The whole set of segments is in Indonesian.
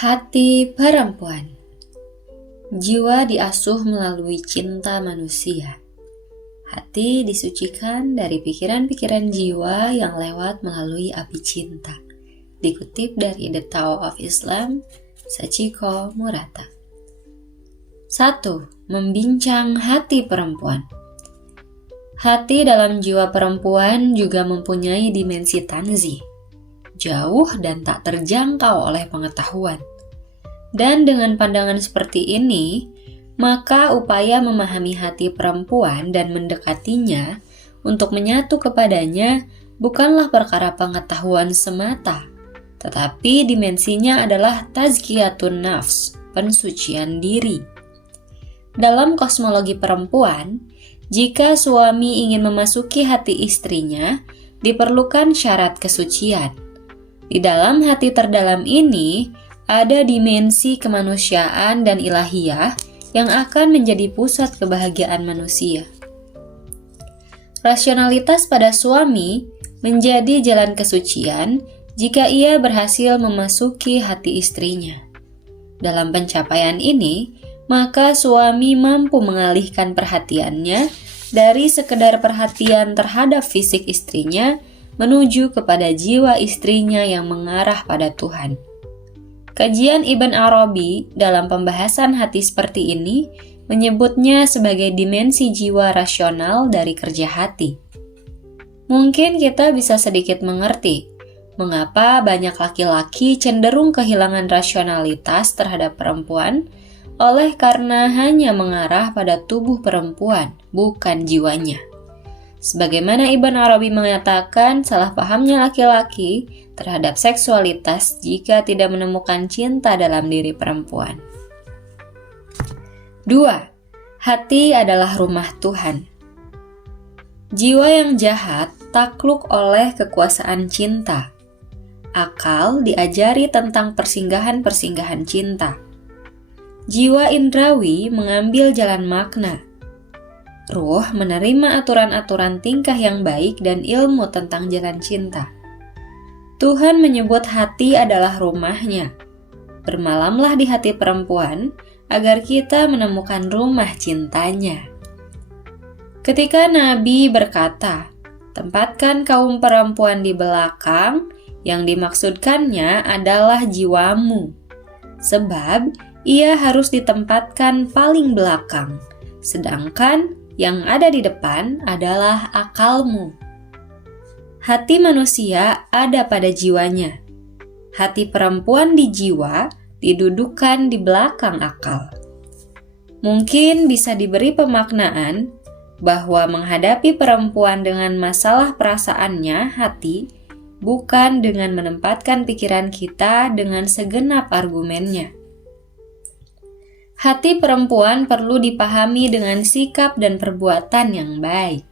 Hati perempuan. Jiwa diasuh melalui cinta manusia. Hati disucikan dari pikiran-pikiran jiwa yang lewat melalui api cinta. Dikutip dari The Tao of Islam, Sachiko Murata. 1. Membincang hati perempuan. Hati dalam jiwa perempuan juga mempunyai dimensi tanzih, jauh dan tak terjangkau oleh pengetahuan. Dan dengan pandangan seperti ini, maka upaya memahami hati perempuan dan mendekatinya untuk menyatu kepadanya bukanlah perkara pengetahuan semata, tetapi dimensinya adalah tazkiyatun nafs, pensucian diri. Dalam kosmologi perempuan, jika suami ingin memasuki hati istrinya, diperlukan syarat kesucian. Di dalam hati terdalam ini, ada dimensi kemanusiaan dan ilahiyah yang akan menjadi pusat kebahagiaan manusia. Rasionalitas pada suami menjadi jalan kesucian jika ia berhasil memasuki hati istrinya. Dalam pencapaian ini, maka suami mampu mengalihkan perhatiannya dari sekedar perhatian terhadap fisik istrinya menuju kepada jiwa istrinya yang mengarah pada Tuhan. Kajian Ibn Arabi dalam pembahasan hati seperti ini menyebutnya sebagai dimensi jiwa rasional dari kerja hati. Mungkin kita bisa sedikit mengerti mengapa banyak laki-laki cenderung kehilangan rasionalitas terhadap perempuan oleh karena hanya mengarah pada tubuh perempuan, bukan jiwanya. Sebagaimana Ibn Arabi mengatakan, salah pahamnya laki-laki terhadap seksualitas jika tidak menemukan cinta dalam diri perempuan. 2. Hati adalah rumah Tuhan. Jiwa yang jahat takluk oleh kekuasaan cinta. Akal diajari tentang persinggahan-persinggahan cinta. Jiwa indrawi mengambil jalan makna. Ruh menerima aturan-aturan tingkah yang baik dan ilmu tentang jalan cinta. Tuhan menyebut hati adalah rumahnya. Bermalamlah di hati perempuan agar kita menemukan rumah cintanya. Ketika Nabi berkata, "Tempatkan kaum perempuan di belakang," yang dimaksudkannya adalah jiwamu. Sebab ia harus ditempatkan paling belakang, sedangkan yang ada di depan adalah akalmu. Hati manusia ada pada jiwanya. Hati perempuan di jiwa didudukkan di belakang akal. Mungkin bisa diberi pemaknaan bahwa menghadapi perempuan dengan masalah perasaannya, hati, bukan dengan menempatkan pikiran kita dengan segenap argumennya. Hati perempuan perlu dipahami dengan sikap dan perbuatan yang baik.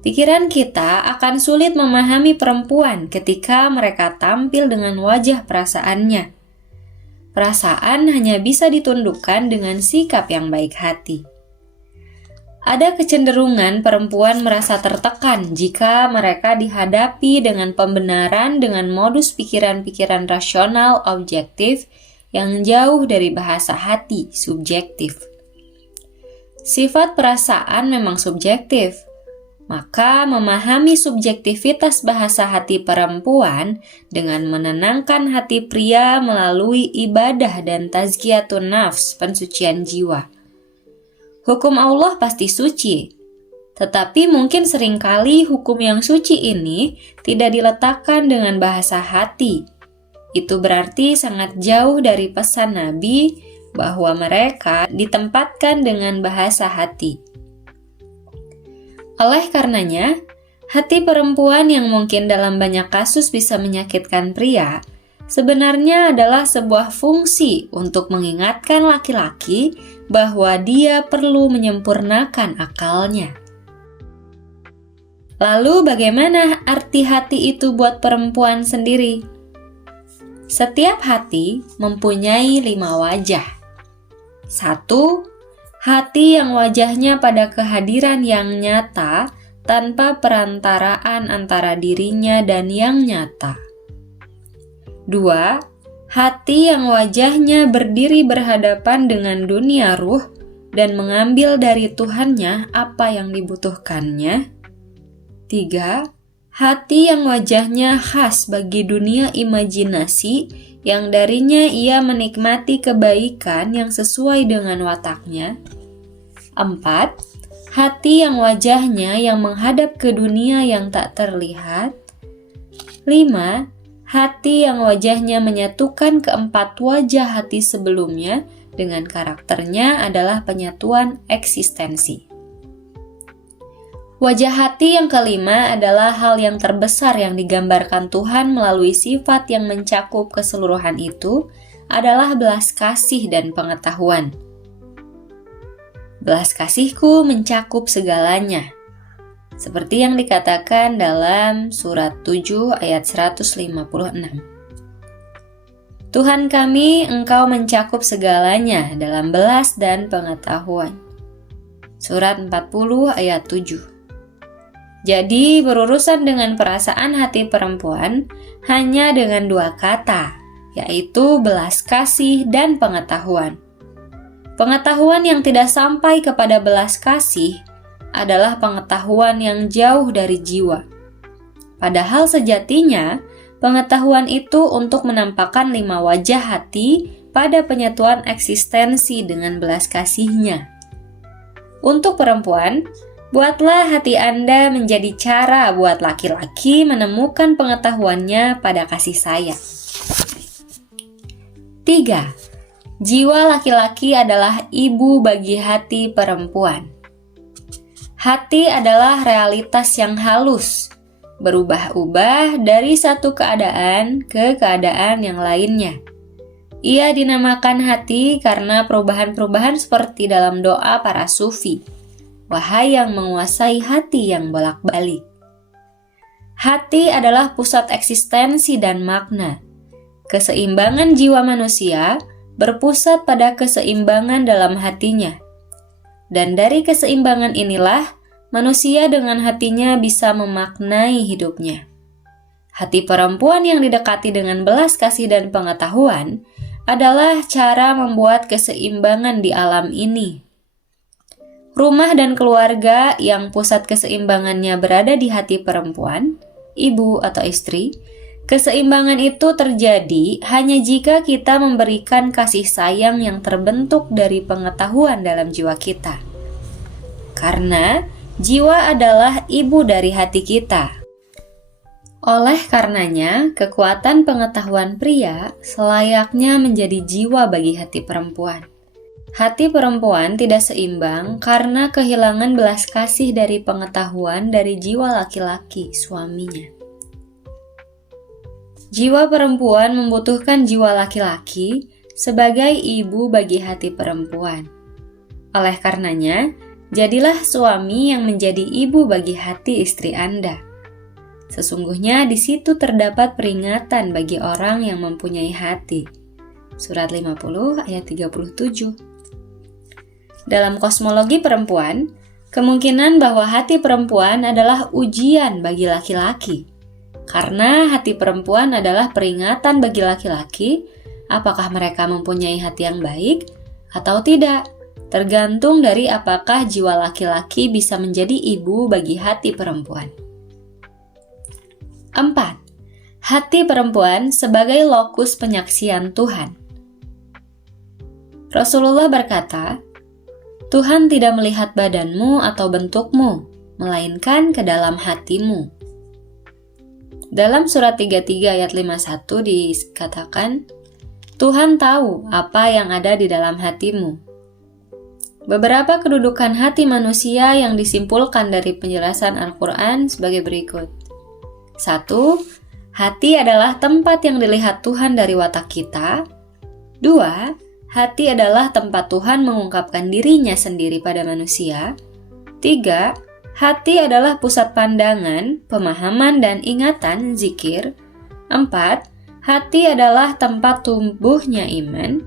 Pikiran kita akan sulit memahami perempuan ketika mereka tampil dengan wajah perasaannya. Perasaan hanya bisa ditundukkan dengan sikap yang baik hati. Ada kecenderungan perempuan merasa tertekan jika mereka dihadapi dengan pembenaran dengan modus pikiran-pikiran rasional objektif yang jauh dari bahasa hati, subjektif. Sifat perasaan memang subjektif, maka memahami subjektivitas bahasa hati perempuan dengan menenangkan hati pria melalui ibadah dan tazkiyatun nafs, pensucian jiwa. Hukum Allah pasti suci, tetapi mungkin seringkali hukum yang suci ini tidak diletakkan dengan bahasa hati. Itu berarti sangat jauh dari pesan Nabi bahwa mereka ditempatkan dengan bahasa hati. Oleh karenanya, hati perempuan yang mungkin dalam banyak kasus bisa menyakitkan pria, sebenarnya adalah sebuah fungsi untuk mengingatkan laki-laki bahwa dia perlu menyempurnakan akalnya. Lalu bagaimana arti hati itu buat perempuan sendiri? Setiap hati mempunyai 5 wajah. 1. Hati yang wajahnya pada kehadiran yang nyata tanpa perantaraan antara dirinya dan yang nyata. 2. hati yang wajahnya berdiri berhadapan dengan dunia ruh dan mengambil dari Tuhannya apa yang dibutuhkannya. 3. Hati yang wajahnya khas bagi dunia imajinasi yang darinya ia menikmati kebaikan yang sesuai dengan wataknya. 4. Hati yang wajahnya yang menghadap ke dunia yang tak terlihat. 5. Hati yang wajahnya menyatukan keempat wajah hati sebelumnya dengan karakternya adalah penyatuan eksistensi. Wajah hati yang kelima adalah hal yang terbesar yang digambarkan Tuhan melalui sifat yang mencakup keseluruhan itu adalah belas kasih dan pengetahuan. Belas kasihku mencakup segalanya. Seperti yang dikatakan dalam surat 7 ayat 156. Tuhan kami, Engkau mencakup segalanya dalam belas dan pengetahuan. Surat 40 ayat 7. Jadi berurusan dengan perasaan hati perempuan hanya dengan dua kata, yaitu belas kasih dan pengetahuan. Pengetahuan yang tidak sampai kepada belas kasih adalah pengetahuan yang jauh dari jiwa. Padahal sejatinya, pengetahuan itu untuk menampakkan 5 wajah hati pada penyatuan eksistensi dengan belas kasihnya. Untuk perempuan, buatlah hati Anda menjadi cara buat laki-laki menemukan pengetahuannya pada kasih sayang. 3. Jiwa laki-laki adalah ibu bagi hati perempuan. Hati adalah realitas yang halus, berubah-ubah dari satu keadaan ke keadaan yang lainnya. Ia dinamakan hati karena perubahan-perubahan seperti dalam doa para sufi. Wahai yang menguasai hati yang bolak-balik. Hati adalah pusat eksistensi dan makna. Keseimbangan jiwa manusia berpusat pada keseimbangan dalam hatinya. Dan dari keseimbangan inilah, manusia dengan hatinya bisa memaknai hidupnya. Hati perempuan yang didekati dengan belas kasih dan pengetahuan adalah cara membuat keseimbangan di alam ini. Rumah dan keluarga yang pusat keseimbangannya berada di hati perempuan, ibu atau istri, keseimbangan itu terjadi hanya jika kita memberikan kasih sayang yang terbentuk dari pengetahuan dalam jiwa kita. Karena jiwa adalah ibu dari hati kita. Oleh karenanya, kekuatan pengetahuan pria selayaknya menjadi jiwa bagi hati perempuan. Hati perempuan tidak seimbang karena kehilangan belas kasih dari pengetahuan dari jiwa laki-laki, suaminya. Jiwa perempuan membutuhkan jiwa laki-laki sebagai ibu bagi hati perempuan. Oleh karenanya, jadilah suami yang menjadi ibu bagi hati istri Anda. Sesungguhnya di situ terdapat peringatan bagi orang yang mempunyai hati. Surat 50 ayat 37. Dalam kosmologi perempuan, kemungkinan bahwa hati perempuan adalah ujian bagi laki-laki. Karena hati perempuan adalah peringatan bagi laki-laki, apakah mereka mempunyai hati yang baik atau tidak, tergantung dari apakah jiwa laki-laki bisa menjadi ibu bagi hati perempuan. 4. Hati perempuan sebagai lokus penyaksian Tuhan. Rasulullah berkata, Tuhan tidak melihat badanmu atau bentukmu, melainkan ke dalam hatimu. Dalam surat 33 ayat 51 dikatakan, Tuhan tahu apa yang ada di dalam hatimu. Beberapa kedudukan hati manusia yang disimpulkan dari penjelasan Al-Quran sebagai berikut. 1. Hati adalah tempat yang dilihat Tuhan dari watak kita. 2. Hati adalah tempat Tuhan mengungkapkan dirinya sendiri pada manusia. 3. Hati adalah pusat pandangan, pemahaman, dan ingatan zikir. 4. Hati adalah tempat tumbuhnya iman.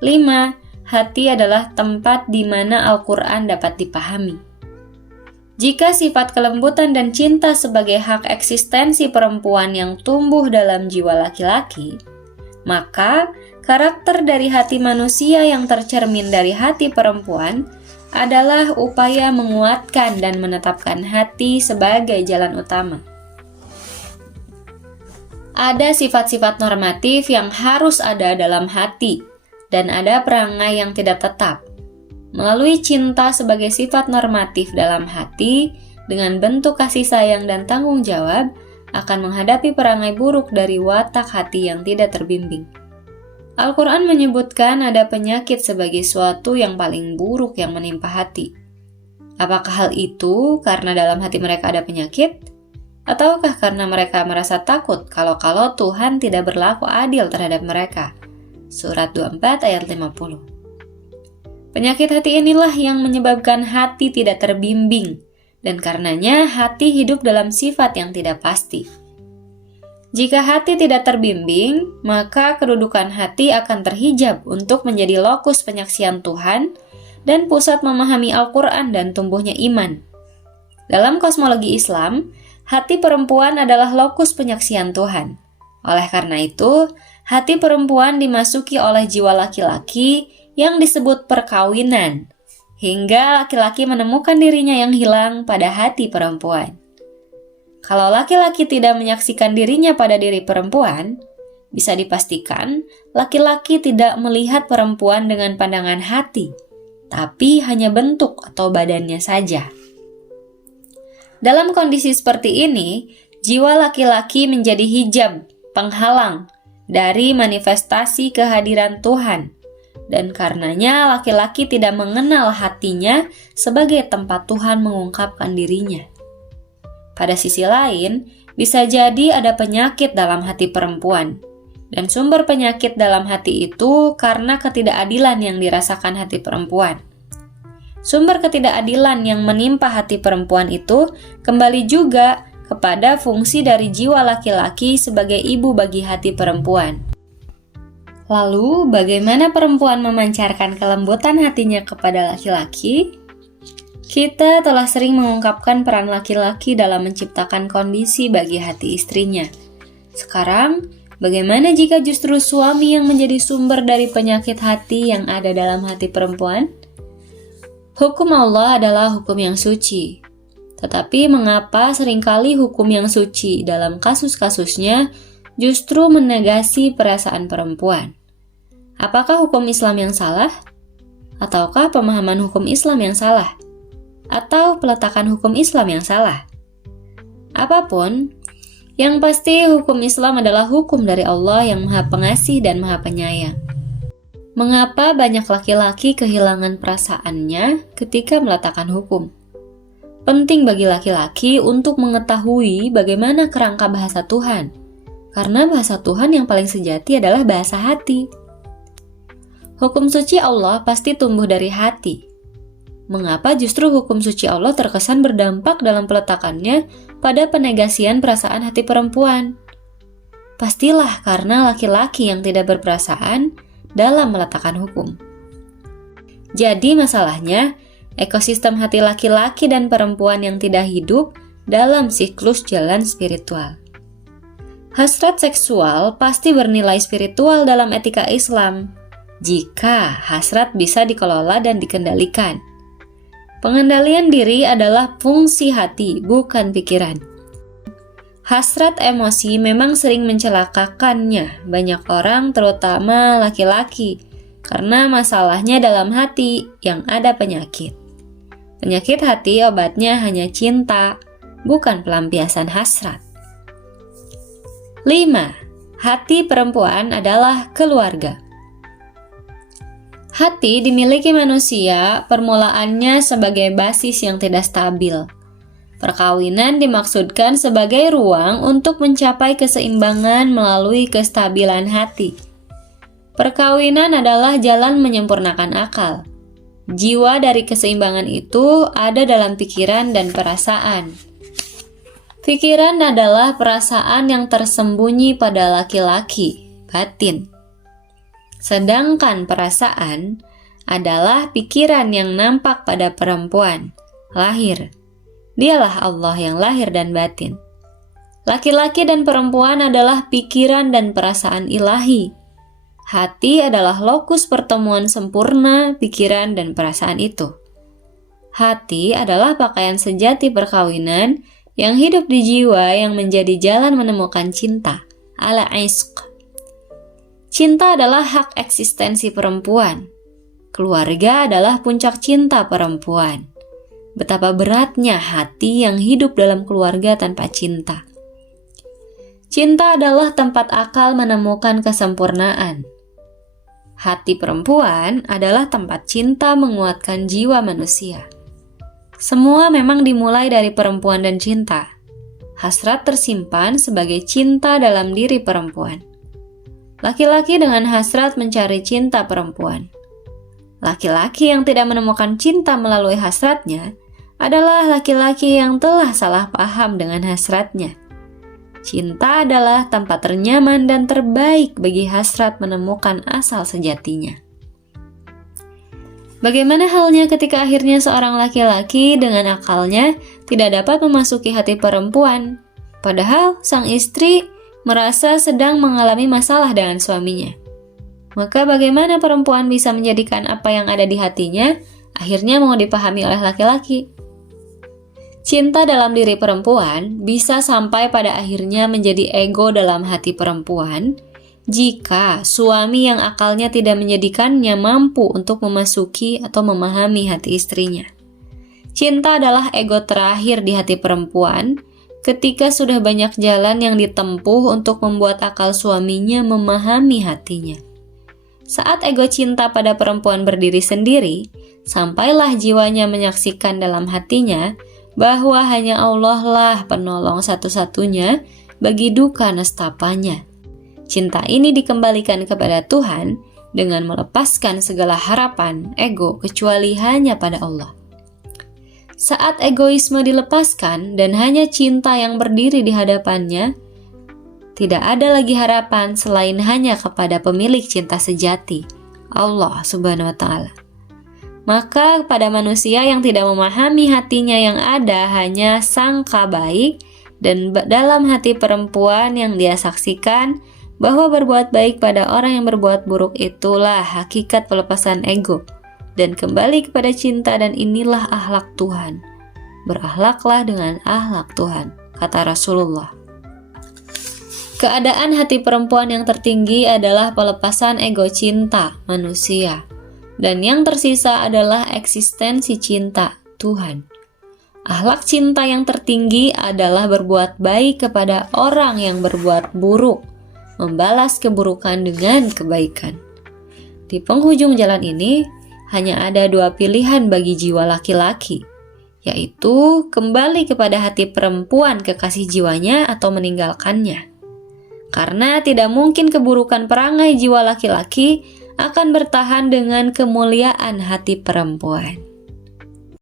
5. Hati adalah tempat di mana Al-Quran dapat dipahami. Jika sifat kelembutan dan cinta sebagai hak eksistensi perempuan yang tumbuh dalam jiwa laki-laki, Maka, karakter dari hati manusia yang tercermin dari hati perempuan adalah upaya menguatkan dan menetapkan hati sebagai jalan utama. Ada sifat-sifat normatif yang harus ada dalam hati, dan ada perangai yang tidak tetap. Melalui cinta sebagai sifat normatif dalam hati, dengan bentuk kasih sayang dan tanggung jawab, akan menghadapi perangai buruk dari watak hati yang tidak terbimbing. Al-Quran menyebutkan ada penyakit sebagai suatu yang paling buruk yang menimpa hati. Apakah hal itu karena dalam hati mereka ada penyakit? Ataukah karena mereka merasa takut kalau Tuhan tidak berlaku adil terhadap mereka? Surat 24 ayat 50. Penyakit hati inilah yang menyebabkan hati tidak terbimbing, dan karenanya hati hidup dalam sifat yang tidak pasti. Jika hati tidak terbimbing, maka kedudukan hati akan terhijab untuk menjadi lokus penyaksian Tuhan dan pusat memahami Al-Quran dan tumbuhnya iman. Dalam kosmologi Islam, hati perempuan adalah lokus penyaksian Tuhan. Oleh karena itu, hati perempuan dimasuki oleh jiwa laki-laki yang disebut perkawinan, hingga laki-laki menemukan dirinya yang hilang pada hati perempuan. Kalau laki-laki tidak menyaksikan dirinya pada diri perempuan, bisa dipastikan laki-laki tidak melihat perempuan dengan pandangan hati, tapi hanya bentuk atau badannya saja. Dalam kondisi seperti ini, jiwa laki-laki menjadi hijab, penghalang dari manifestasi kehadiran Tuhan, dan karenanya laki-laki tidak mengenal hatinya sebagai tempat Tuhan mengungkapkan dirinya. Pada sisi lain, bisa jadi ada penyakit dalam hati perempuan, dan sumber penyakit dalam hati itu karena ketidakadilan yang dirasakan hati perempuan. Sumber ketidakadilan yang menimpa hati perempuan itu kembali juga kepada fungsi dari jiwa laki-laki sebagai ibu bagi hati perempuan. Lalu, bagaimana perempuan memancarkan kelembutan hatinya kepada laki-laki? Kita telah sering mengungkapkan peran laki-laki dalam menciptakan kondisi bagi hati istrinya. Sekarang, bagaimana jika justru suami yang menjadi sumber dari penyakit hati yang ada dalam hati perempuan? Hukum Allah adalah hukum yang suci. Tetapi mengapa seringkali hukum yang suci dalam kasus-kasusnya justru menegasi perasaan perempuan? Apakah hukum Islam yang salah? Ataukah pemahaman hukum Islam yang salah? Atau peletakan hukum Islam yang salah? Apapun, yang pasti hukum Islam adalah hukum dari Allah yang Maha Pengasih dan Maha Penyayang. Mengapa banyak laki-laki kehilangan perasaannya ketika meletakkan hukum? Penting bagi laki-laki untuk mengetahui bagaimana kerangka bahasa Tuhan, karena bahasa Tuhan yang paling sejati adalah bahasa hati. Hukum suci Allah pasti tumbuh dari hati. Mengapa justru hukum suci Allah terkesan berdampak dalam peletakannya pada penegasian perasaan hati perempuan? Pastilah karena laki-laki yang tidak berperasaan dalam meletakkan hukum. Jadi masalahnya, ekosistem hati laki-laki dan perempuan yang tidak hidup dalam siklus jalan spiritual. Hasrat seksual pasti bernilai spiritual dalam etika Islam, jika hasrat bisa dikelola dan dikendalikan. Pengendalian diri adalah fungsi hati, bukan pikiran. Hasrat emosi memang sering mencelakakannya banyak orang, terutama laki-laki, karena masalahnya dalam hati yang ada penyakit. Penyakit hati obatnya hanya cinta, bukan pelampiasan hasrat. 5. Hati perempuan adalah keluarga. Hati dimiliki manusia permulaannya sebagai basis yang tidak stabil. Perkawinan dimaksudkan sebagai ruang untuk mencapai keseimbangan melalui kestabilan hati. Perkawinan adalah jalan menyempurnakan akal. Jiwa dari keseimbangan itu ada dalam pikiran dan perasaan. Pikiran adalah perasaan yang tersembunyi pada laki-laki, batin. Sedangkan perasaan adalah pikiran yang nampak pada perempuan, lahir. Dialah Allah yang lahir dan batin. Laki-laki dan perempuan adalah pikiran dan perasaan ilahi. Hati adalah lokus pertemuan sempurna pikiran dan perasaan itu. Hati adalah pakaian sejati perkawinan yang hidup di jiwa yang menjadi jalan menemukan cinta, al-ishq. Cinta adalah hak eksistensi perempuan. Keluarga adalah puncak cinta perempuan. Betapa beratnya hati yang hidup dalam keluarga tanpa cinta. Cinta adalah tempat akal menemukan kesempurnaan. Hati perempuan adalah tempat cinta menguatkan jiwa manusia. Semua memang dimulai dari perempuan dan cinta. Hasrat tersimpan sebagai cinta dalam diri perempuan. Laki-laki dengan hasrat mencari cinta perempuan. Laki-laki yang tidak menemukan cinta melalui hasratnya adalah laki-laki yang telah salah paham dengan hasratnya. Cinta adalah tempat ternyaman dan terbaik bagi hasrat menemukan asal sejatinya. Bagaimana halnya ketika akhirnya seorang laki-laki dengan akalnya tidak dapat memasuki hati perempuan, padahal sang istri merasa sedang mengalami masalah dengan suaminya? Maka bagaimana perempuan bisa menjadikan apa yang ada di hatinya akhirnya mau dipahami oleh laki-laki? Cinta dalam diri perempuan bisa sampai pada akhirnya menjadi ego dalam hati perempuan jika suami yang akalnya tidak menjadikannya mampu untuk memasuki atau memahami hati istrinya. Cinta adalah ego terakhir di hati perempuan ketika sudah banyak jalan yang ditempuh untuk membuat akal suaminya memahami hatinya. Saat ego cinta pada perempuan berdiri sendiri, sampailah jiwanya menyaksikan dalam hatinya bahwa hanya Allah lah penolong satu-satunya bagi duka nestapanya. Cinta ini dikembalikan kepada Tuhan dengan melepaskan segala harapan ego kecuali hanya pada Allah. Saat egoisme dilepaskan dan hanya cinta yang berdiri di hadapannya, tidak ada lagi harapan selain hanya kepada pemilik cinta sejati, Allah Subhanahu wa Ta'ala. Maka pada manusia yang tidak memahami hatinya yang ada hanya sangka baik, dan dalam hati perempuan yang dia saksikan bahwa berbuat baik pada orang yang berbuat buruk itulah hakikat pelepasan ego dan kembali kepada cinta, dan inilah akhlak Tuhan. Berakhlaklah dengan akhlak Tuhan, kata Rasulullah. Keadaan hati perempuan yang tertinggi adalah pelepasan ego cinta manusia. Dan yang tersisa adalah eksistensi cinta Tuhan. Akhlak cinta yang tertinggi adalah berbuat baik kepada orang yang berbuat buruk, membalas keburukan dengan kebaikan. Di penghujung jalan ini, hanya ada dua pilihan bagi jiwa laki-laki, yaitu kembali kepada hati perempuan kekasih jiwanya atau meninggalkannya. Karena tidak mungkin keburukan perangai jiwa laki-laki akan bertahan dengan kemuliaan hati perempuan.